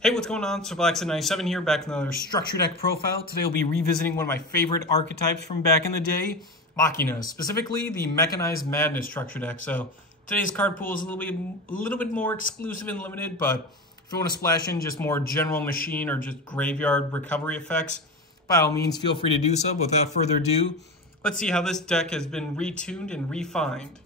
Hey, what's going on? SirBlackson97 here, back with another structure deck profile. Today we'll be revisiting one of my favorite archetypes from back in the day, Machina, specifically the Mechanized Madness structure deck. So today's card pool is a little bit more exclusive and limited, but if you want to splash in just more general machine or just graveyard recovery effects, by all means feel free to do so. But without further ado, let's see how this deck has been retuned and refined.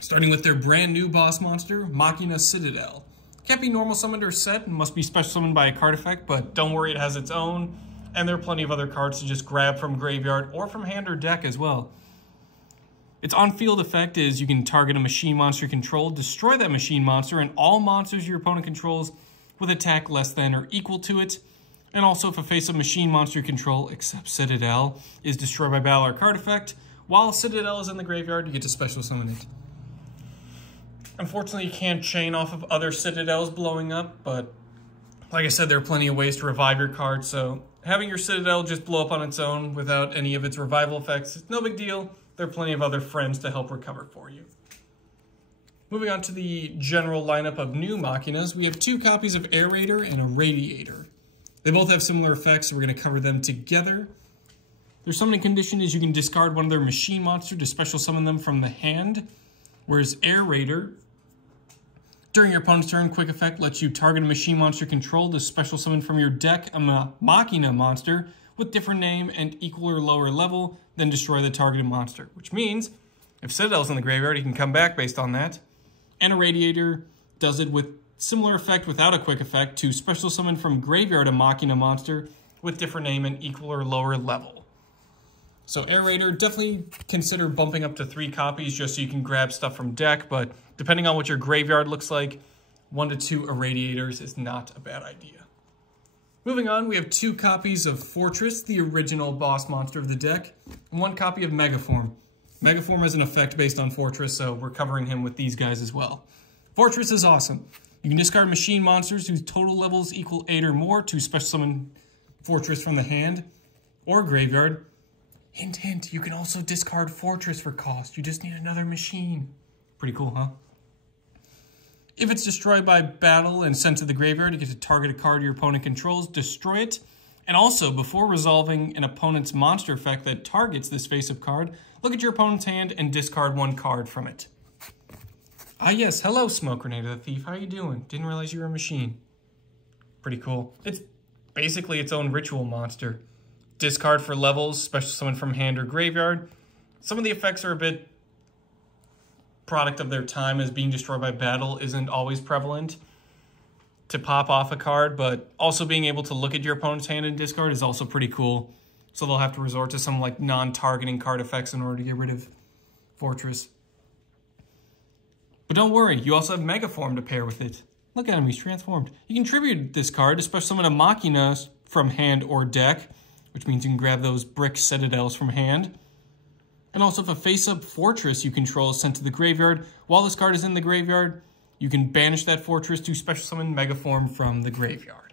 Starting with their brand new boss monster, Machina Citadel. Can't be normal summoned or set, and must be special summoned by a card effect, but don't worry, it has its own, and there are plenty of other cards to just grab from graveyard or from hand or deck as well. Its on-field effect is you can target a machine monster you control, destroy that machine monster, and all monsters your opponent controls with attack less than or equal to it. And also if a face-up machine monster you control, except Citadel, is destroyed by battle or card effect, while Citadel is in the graveyard, you get to special summon it. Unfortunately, you can't chain off of other Citadels blowing up, but like I said, there are plenty of ways to revive your card, so having your Citadel just blow up on its own without any of its revival effects is no big deal. There are plenty of other friends to help recover for you. Moving on to the general lineup of new Machinas, we have 2 copies of Aerator and a Radiator. They both have similar effects, so we're going to cover them together. Their summoning condition is you can discard one of their machine monsters to special summon them from the hand, whereas Aerator, during your opponent's turn, quick effect lets you target a machine monster controlled to special summon from your deck a Machina monster with different name and equal or lower level, then destroy the targeted monster. Which means, if Citadel's in the graveyard, you can come back based on that. And a Radiator does it with similar effect without a quick effect to special summon from graveyard a Machina monster with different name and equal or lower level. So Aerator, definitely consider bumping up to 3 copies just so you can grab stuff from deck, but depending on what your graveyard looks like, 1 to 2 Irradiators is not a bad idea. Moving on, we have 2 copies of Fortress, the original boss monster of the deck, and 1 copy of Megaform. Megaform has an effect based on Fortress, so we're covering him with these guys as well. Fortress is awesome. You can discard machine monsters whose total levels equal 8 or more to special summon Fortress from the hand or graveyard. Hint, hint, you can also discard Fortress for cost. You just need another machine. Pretty cool, huh? If it's destroyed by battle and sent to the graveyard, you get to target a card your opponent controls, destroy it, and also, before resolving an opponent's monster effect that targets this face-up card, look at your opponent's hand and discard 1 card from it. Ah yes, hello Smoke Grenade the Thief, how you doing? Didn't realize you were a machine. Pretty cool. It's basically its own ritual monster. Discard for levels, special summon from hand or graveyard. Some of the effects are a bit product of their time, as being destroyed by battle isn't always prevalent to pop off a card, but also being able to look at your opponent's hand and discard is also pretty cool. So they'll have to resort to some like non-targeting card effects in order to get rid of Fortress. But don't worry, you also have Megaform to pair with it. Look at him, he's transformed. You can tribute this card to special summon a Machina from hand or deck, which means you can grab those brick Citadels from hand. And also if a face-up Fortress you control is sent to the graveyard, while this card is in the graveyard, you can banish that Fortress to special summon Megaform from the graveyard.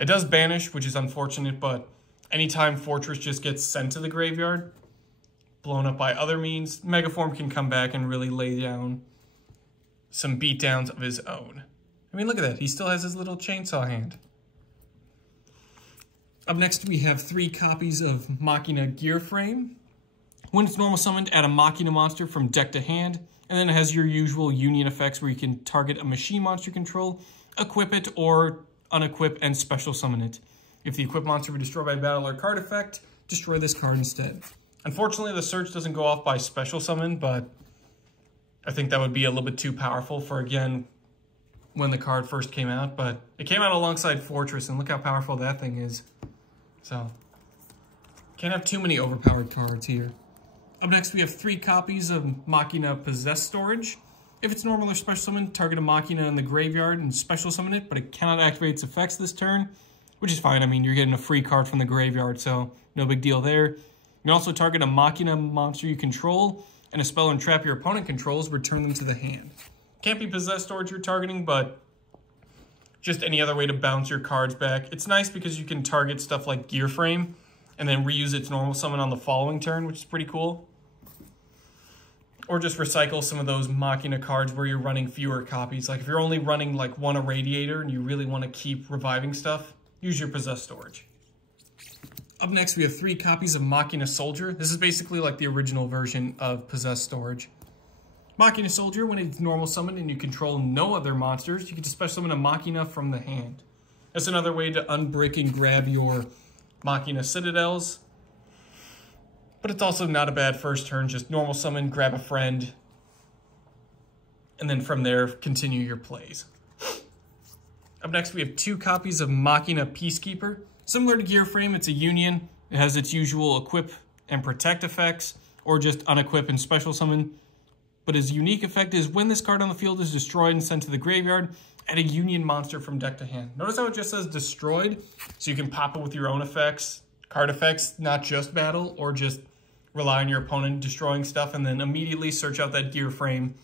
It does banish, which is unfortunate, but anytime Fortress just gets sent to the graveyard, blown up by other means, Megaform can come back and really lay down some beatdowns of his own. I mean, look at that. He still has his little chainsaw hand. Up next, we have 3 copies of Machina Gear Frame. When it's normal summoned, add a Machina monster from deck to hand, and then it has your usual union effects where you can target a machine monster you control, equip it, or unequip and special summon it. If the equipped monster be destroyed by battle or card effect, destroy this card instead. Unfortunately, the search doesn't go off by special summon, but I think that would be a little bit too powerful for, again, when the card first came out, but it came out alongside Fortress, and look how powerful that thing is. So, can't have too many overpowered cards here. Up next, we have 3 copies of Machina Possess Storage. If it's normal or special summon, target a Machina in the graveyard and special summon it, but it cannot activate its effects this turn, which is fine. I mean, you're getting a free card from the graveyard, so no big deal there. You can also target a Machina monster you control, and a spell and trap your opponent controls, return them to the hand. Can't be Possess Storage you're targeting, but just any other way to bounce your cards back. It's nice because you can target stuff like Gear Frame and then reuse its normal summon on the following turn, which is pretty cool. or just recycle some of those Machina cards where you're running fewer copies. Like if you're only running like one Irradiator and you really want to keep reviving stuff, use your Possessed storage. Up next, we have 3 copies of Machina Soldier. This is basically like the original version of Possessed storage. Machina Soldier, when it's normal summoned and you control no other monsters, you can just special summon a Machina from the hand. That's another way to unbrick and grab your Machina Citadels. But it's also not a bad first turn, just normal summon, grab a friend, and then from there, continue your plays. Up next, we have 2 copies of Machina Peacekeeper. Similar to Gear Frame, it's a union. It has its usual equip and protect effects, or just unequip and special summon. But its unique effect is when this card on the field is destroyed and sent to the graveyard, add a union monster from deck to hand. Notice how it just says destroyed, so you can pop it with your own effects, card effects, not just battle, or just rely on your opponent destroying stuff, and then immediately search out that Gear Frame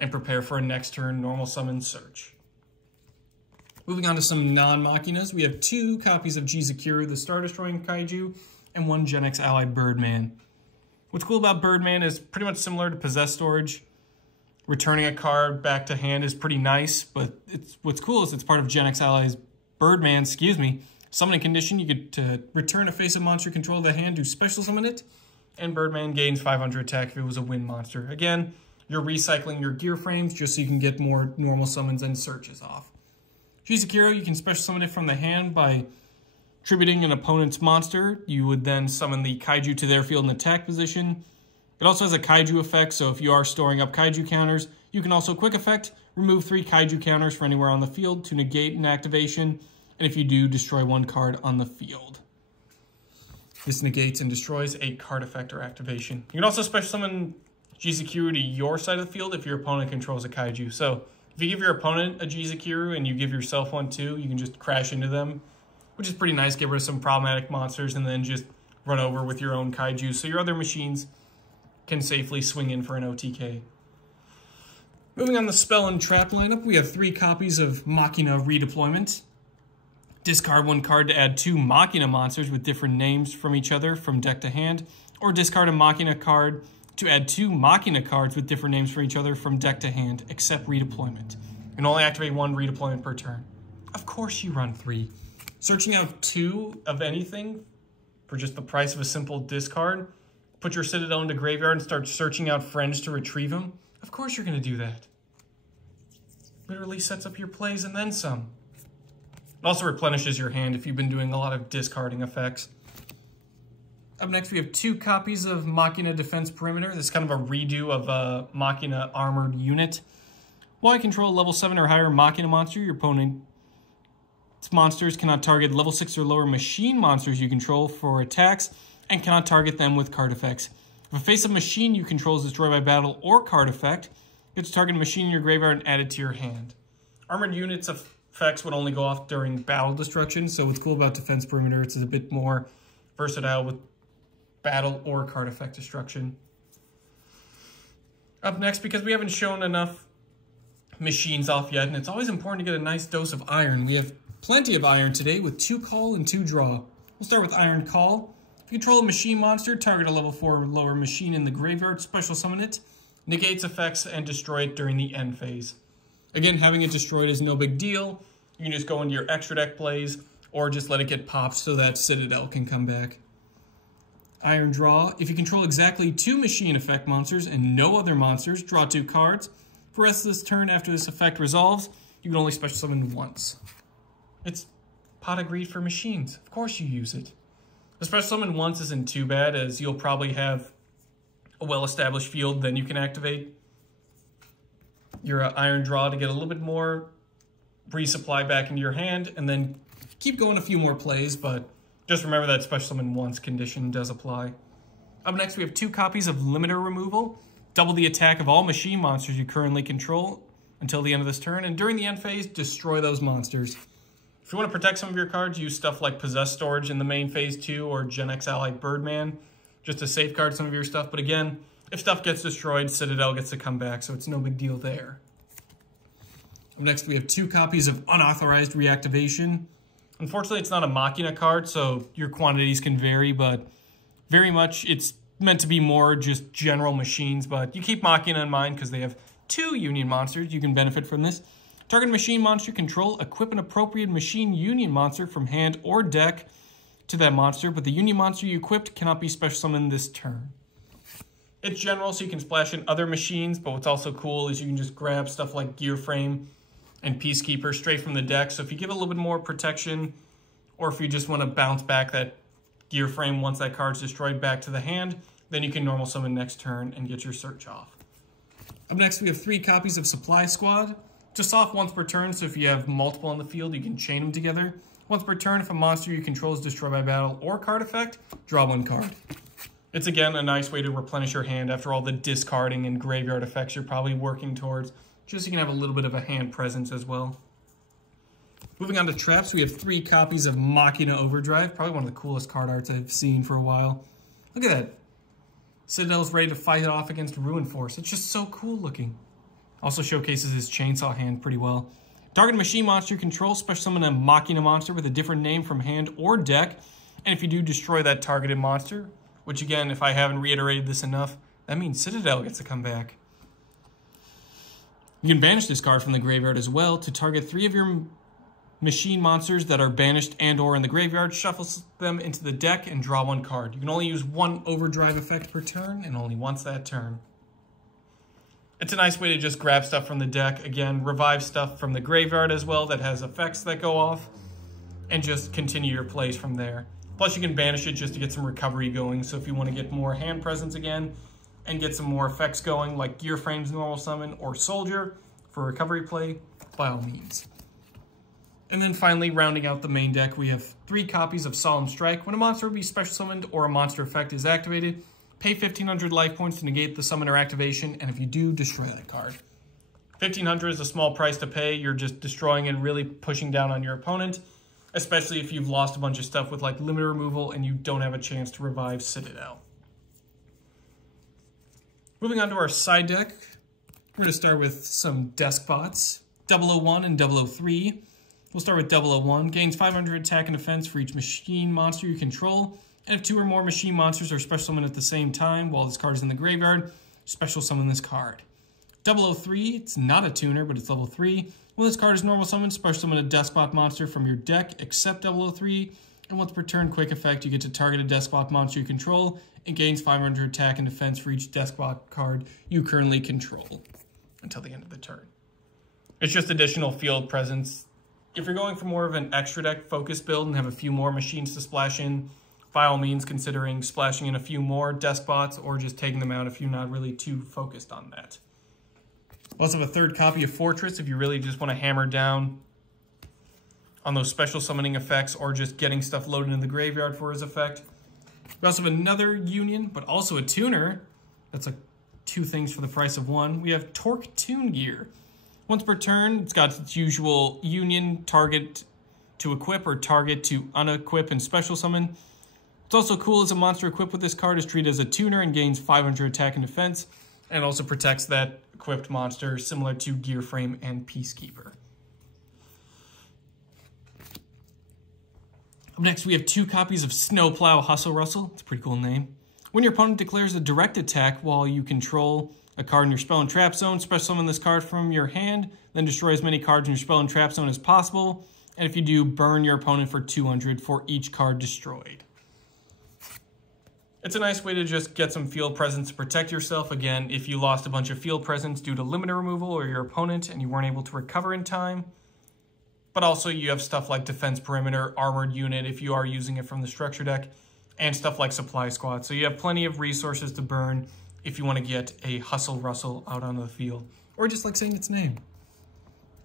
and prepare for a next turn normal summon search. Moving on to some non-Machinas, we have 2 copies of Jizukiru, the Star Destroying Kaiju, and 1 Gen X Ally Birdman. What's cool about Birdman is pretty much similar to Possessed storage. Returning a card back to hand is pretty nice, but what's cool is it's part of Gen X Ally's Birdman, summoning condition. You get return a face-up monster control of the hand to special summon it, and Birdman gains 500 attack if it was a win monster. Again, you're recycling your Gear Frames just so you can get more normal summons and searches off. Jizukiru, you can special summon it from the hand by tributing an opponent's monster. You would then summon the Kaiju to their field in attack position. It also has a Kaiju effect, so if you are storing up Kaiju counters, you can also quick effect, remove 3 Kaiju counters for anywhere on the field to negate an activation, and if you do, destroy 1 card on the field. This negates and destroys a card effect or activation. You can also special summon Jizukiru to your side of the field if your opponent controls a Kaiju. So if you give your opponent a Jizukiru and you give yourself one too, you can just crash into them, which is pretty nice. Get rid of some problematic monsters and then just run over with your own Kaiju so your other machines can safely swing in for an OTK. Moving on the Spell and Trap lineup, we have 3 copies of Machina Redeployment. Discard 1 card to add 2 Machina monsters with different names from each other from deck to hand, or discard a Machina card to add 2 Machina cards with different names from each other from deck to hand, except Redeployment. And only activate 1 Redeployment per turn. Of course you run 3. Searching out 2 of anything for just the price of a simple discard, put your Citadel into graveyard and start searching out friends to retrieve them. Of course you're going to do that. Literally sets up your plays and then some. It also replenishes your hand if you've been doing a lot of discarding effects. Up next, we have 2 copies of Machina Defense Perimeter. This is kind of a redo of a Machina Armored Unit. While you control a level 7 or higher Machina monster, your opponent's monsters cannot target level 6 or lower machine monsters you control for attacks, and cannot target them with card effects. If a face-up machine you control is destroyed by battle or card effect, you get to target a machine in your graveyard and add it to your hand. Armored Units effects would only go off during battle destruction, so what's cool about Defense Perimeter, it's a bit more versatile with battle or card effect destruction. Up next, because we haven't shown enough machines off yet, and it's always important to get a nice dose of iron. We have plenty of iron today with 2 call and 2 draw. We'll start with Iron Call. If you control a machine monster, target a level 4 or lower machine in the graveyard, special summon it, negates effects, and destroy it during the end phase. Again, having it destroyed is no big deal. You can just go into your extra deck plays, or just let it get popped so that Citadel can come back. Iron Draw. If you control exactly 2 machine effect monsters and no other monsters, draw 2 cards. For the rest of this turn, after this effect resolves, you can only special summon once. It's Pot of Greed for machines. Of course you use it. The special summon once isn't too bad, as you'll probably have a well-established field, then you can activate your Iron Draw to get a little bit more resupply back into your hand, and then keep going a few more plays, but just remember that special summon once condition does apply. Up next, we have 2 copies of Limiter Removal. Double the attack of all machine monsters you currently control until the end of this turn, and during the end phase, destroy those monsters. If you want to protect some of your cards, use stuff like Possessed Storage in the main phase 2 or Gen X Ally Birdman, just to safeguard some of your stuff. But again, if stuff gets destroyed, Citadel gets to come back, so it's no big deal there. Up next, we have 2 copies of Unauthorized Reactivation. Unfortunately, it's not a Machina card, so your quantities can vary, but very much it's meant to be more just general machines, but you keep Machina in mind because they have 2 union monsters. You can benefit from this. Target machine monster you control, equip an appropriate machine union monster from hand or deck to that monster, but the union monster you equipped cannot be special summoned this turn. It's general, so you can splash in other machines, but what's also cool is you can just grab stuff like Gear Frame and Peacekeeper straight from the deck. So if you give a little bit more protection, or if you just want to bounce back that Gear Frame once that card's destroyed back to the hand, then you can normal summon next turn and get your search off. Up next, we have 3 copies of Supply Squad. Just off once per turn, so if you have multiple on the field, you can chain them together. Once per turn, if a monster you control is destroyed by battle or card effect, draw 1 card. It's again a nice way to replenish your hand after all the discarding and graveyard effects you're probably working towards, just so you can have a little bit of a hand presence as well. Moving on to traps, we have 3 copies of Machina Overdrive, probably one of the coolest card arts I've seen for a while. Look at that. Citadel's ready to fight it off against Ruin Force. It's just so cool looking. Also showcases his chainsaw hand pretty well. Target machine monster you control, special summon a Machina monster with a different name from hand or deck. And if you do destroy that targeted monster, which again, if I haven't reiterated this enough, that means Citadel gets to come back. You can banish this card from the graveyard as well to target 3 of your machine monsters that are banished and or in the graveyard, shuffle them into the deck, and draw 1 card. You can only use 1 overdrive effect per turn, and only once that turn. It's a nice way to just grab stuff from the deck, again, revive stuff from the graveyard as well that has effects that go off, and just continue your plays from there. Plus you can banish it just to get some recovery going, so if you want to get more hand presence again, and get some more effects going, like Gear Frame's normal summon, or Soldier, for recovery play, by all means. And then finally, rounding out the main deck, we have 3 copies of Solemn Strike. When a monster will be special summoned or a monster effect is activated, pay 1,500 life points to negate the summoner activation, and if you do, destroy that card. 1,500 is a small price to pay. You're just destroying and really pushing down on your opponent, especially if you've lost a bunch of stuff with like limit removal and you don't have a chance to revive Citadel. Moving on to our side deck, we're going to start with some desk bots. 001 and 003. We'll start with 001. Gains 500 attack and defense for each machine monster you control. And if 2 or more machine monsters are special summoned at the same time while this card is in the graveyard, special summon this card. 003, it's not a tuner, but it's level 3. When this card is normal summoned, special summon a Despot monster from your deck except 003. And once per turn, quick effect, you get to target a Despot monster you control. It gains 500 attack and defense for each Despot card you currently control until the end of the turn. It's just additional field presence. If you're going for more of an extra deck focus build and have a few more machines to splash in, by all means, considering splashing in a few more Despots or just taking them out if you're not really too focused on that. We also have a 3rd copy of Fortress if you really just want to hammer down on those special summoning effects or just getting stuff loaded in the graveyard for his effect. We also have another Union, but also a tuner. That's like 2 things for the price of 1. We have Torque Tune Gear. Once per turn, it's got its usual Union, target to equip or target to unequip and special summon. What's also cool is a monster equipped with this card is treated as a tuner and gains 500 attack and defense, and also protects that equipped monster similar to Gear Frame and Peacekeeper. Up next, we have 2 copies of Snowplow Hustle Rustle. It's a pretty cool name. When your opponent declares a direct attack while you control a card in your spell and trap zone, special summon this card from your hand, then destroy as many cards in your spell and trap zone as possible, and if you do, burn your opponent for 200 for each card destroyed. It's a nice way to just get some field presence to protect yourself. Again, if you lost a bunch of field presence due to limiter removal or your opponent and you weren't able to recover in time. But also you have stuff like Defense Perimeter, Armored Unit if you are using it from the structure deck, and stuff like Supply Squad. So you have plenty of resources to burn if you want to get a Hustle Rustle out on the field. Or just like saying its name.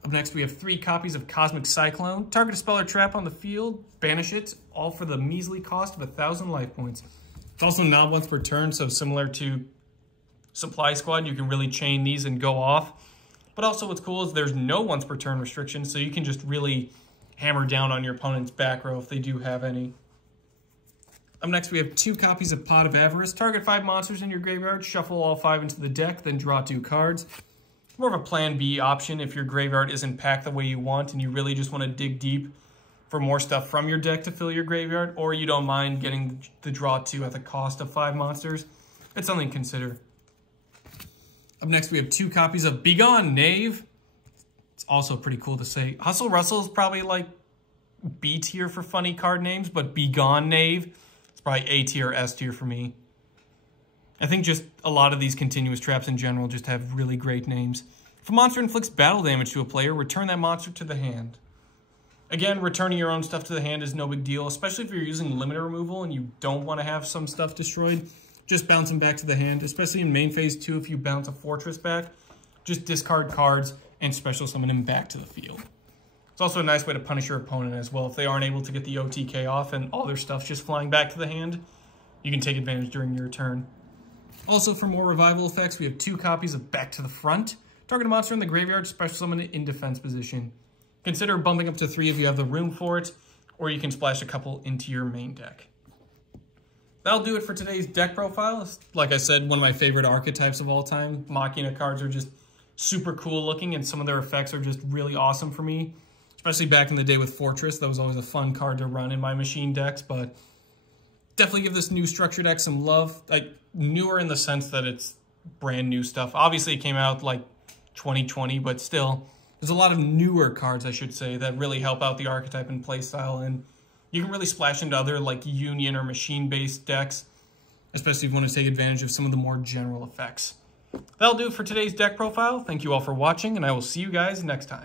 Up next, we have 3 copies of Cosmic Cyclone. Target a spell or trap on the field, banish it, all for the measly cost of 1,000 life points. It's also not once per turn, so similar to Supply Squad, you can really chain these and go off. But also what's cool is there's no once per turn restriction, so you can just really hammer down on your opponent's back row if they do have any. Up next, we have 2 copies of Pot of Avarice. Target 5 monsters in your graveyard, shuffle all 5 into the deck, then draw 2 cards. More of a plan B option if your graveyard isn't packed the way you want and you really just want to dig deep for more stuff from your deck to fill your graveyard, or you don't mind getting the draw 2 at the cost of 5 monsters. it's something to consider. Up next, we have 2 copies of Begone Knave. It's also pretty cool to say. Hustle Rustle is probably like B tier for funny card names, but Begone Knave, it's probably A tier, S tier for me. I think just a lot of these continuous traps in general just have really great names. If a monster inflicts battle damage to a player, return that monster to the hand. Again, returning your own stuff to the hand is no big deal, especially if you're using limiter removal and you don't want to have some stuff destroyed. Just bounce them back to the hand, especially in main phase 2 if you bounce a fortress back. Just discard cards and special summon them back to the field. It's also a nice way to punish your opponent as well. If they aren't able to get the OTK off and all their stuff's just flying back to the hand, you can take advantage during your turn. Also, for more revival effects, we have 2 copies of Back to the Front. Target a monster in the graveyard, special summon it in defense position. Consider bumping up to 3 if you have the room for it, or you can splash a couple into your main deck. That'll do it for today's deck profile. Like I said, one of my favorite archetypes of all time. Machina cards are just super cool looking, and some of their effects are just really awesome for me. Especially back in the day with Fortress. That was always a fun card to run in my machine decks, but definitely give this new structure deck some love. Like, newer in the sense that it's brand new stuff. Obviously, it came out like 2020, but still, there's a lot of newer cards, I should say, that really help out the archetype and playstyle, and you can really splash into other like Union or machine-based decks, especially if you want to take advantage of some of the more general effects. That'll do it for today's deck profile. Thank you all for watching, and I will see you guys next time.